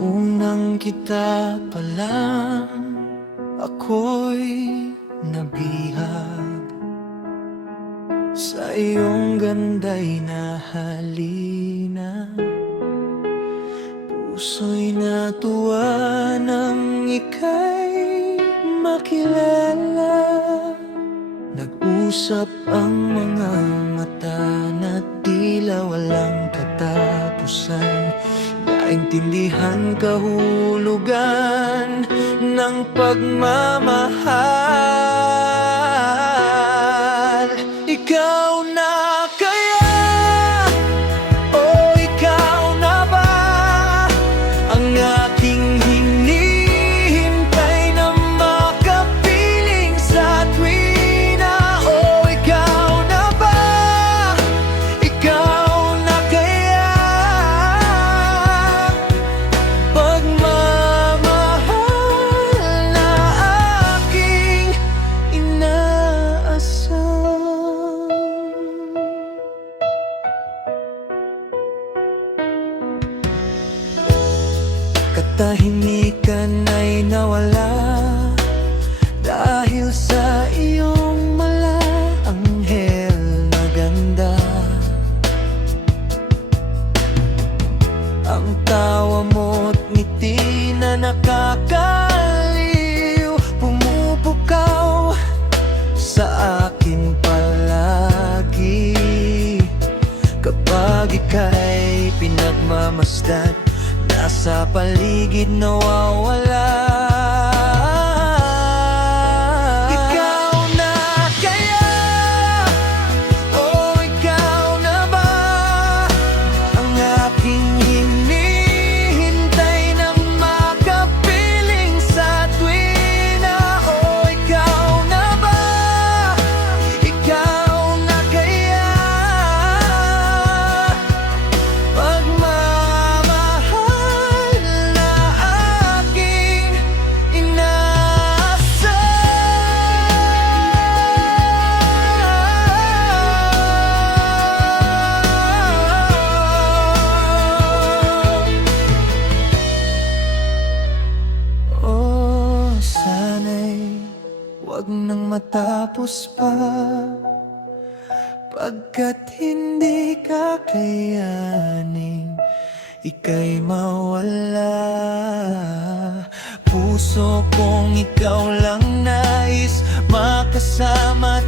Unang kita pa lang, ako'y nabihag sa iyong ganda'y nahalina. Puso'y natuwa nang ika'y makilala. Nag-usap ang mga mata na tila walang katapusan. Naintindihan kahulugan ng pagmamahal. Ikaw na kaya o ikaw na ba ang aking hinihintay na makapiling sa tuwina? O ikaw na ba? Ikaw na kaya pagmamahal na aking inaasam? Katahimikan ay nawala dahil sa iyong malaanghel na ganda. Ang tawa mo't ngiti na nakakaliw, pumupukaw sa akin palagi. Kapag ika'y pinagmamasdan, nasa paligid nawawala. Ikaw na kaya o ikaw na ba ang aking hinihintay na makapiling sa tuwina? O ikaw na ba? Ikaw na kaya pagmamahal na aking inaasam? Oh, sana'y wag nang matapos pa, pagkat hindi kakayaning ika'y mawala. Puso kong ikaw lang nais makasama